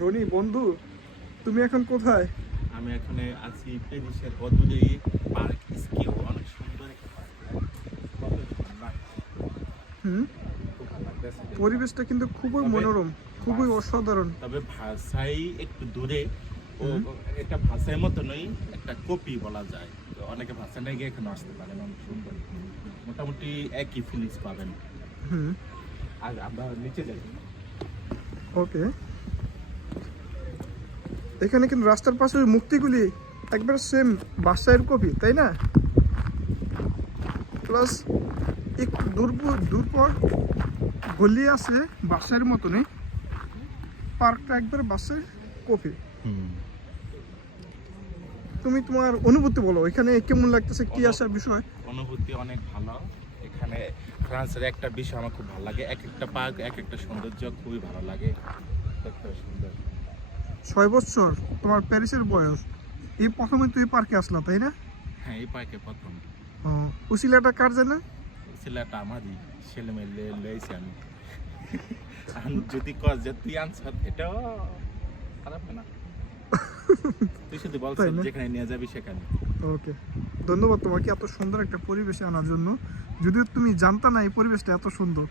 রনি বন্ধু তুমি এখন কোথায়? আমি এখানে আছি প্যারিসের অদূরে পার্ক স্কিও অনেক সুন্দর হুম? পরিবেশটা কিন্তু খুবই মনোরম খুবই অসাধারণ। তবে ভাষাই একটু দূরে ও এটা ভাষার মতো নয় একটা কপি বলা যায়। তো অনেকে ভাষা নিয়ে গিয়ে এখানে আসতে পারেন অনেক সুন্দর। মোটামুটি একই ফিলিংস পাবেন। হুম? আর আমরা নিচে যাই। ওকে। এখানে কিন্তু রাস্তার পাশে ওই মূর্তিগুলি একবার সেম বাসায়ের কপি তাই না? প্লাস একটু দূর দূর পর গলি আছে বাসায়ের মতনই। পার্কটা একবার বাসায় কপি তুমি তোমার অনুভূতি বলো এখানে কেমন লাগতেছে কি আসার বিষয়? অনুভূতি অনেক ভালো। এখানে ফ্রান্সের একটা বিষয় আমার খুব ভালো লাগে এক একটা পার্ক এক একটা সৌন্দর্য খুবই ভালো লাগে। সুন্দর। ছয় বছর তোমার প্যারিসের বয়স। এই প্রথমে তুই পার্কে আসলা তাই না? হ্যাঁ এই পার্কে প্রথম। ও, উসিলাটা কার জানা? ছেলেটা আমারই ছেলে মেয়ে লয়েছি আমি। যদি কর যে তুই আনসার এটাও খারাপ না। তুই শুধু না? যেখানে নিয়ে যাবি সেখানে। ওকে। ধন্যবাদ তোমাকে এত সুন্দর একটা পরিবেশে আনার জন্য। যদিও তুমি জানতা না এই পরিবেশটা এত সুন্দর।